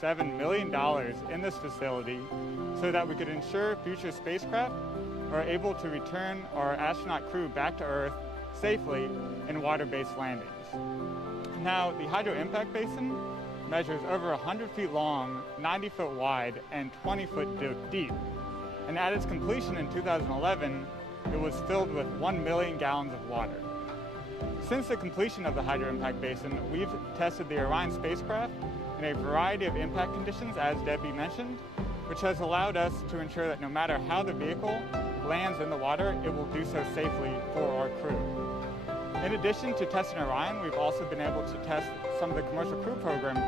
$7 million in this facility so that we could ensure future spacecraft are able to return our astronaut crew back to Earth safely in water-based landings. Now, the Hydro Impact Basin measures over 100 feet long, 90 foot wide, and 20 foot deep. And at its completion in 2011, it was filled with 1 million gallons of water. Since the completion of the Hydro Impact Basin, we've tested the Orion spacecraft in a variety of impact conditions, as Debbie mentioned, which has allowed us to ensure that no matter how the vehicle lands in the water, it will do so safely for our crew. In addition to testing Orion, we've also been able to test some of the commercial crew program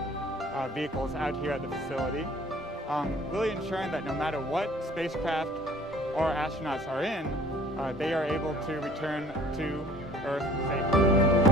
vehicles out here at the facility, really ensuring that no matter what spacecraft our astronauts are in, they are able to return to Earth safely.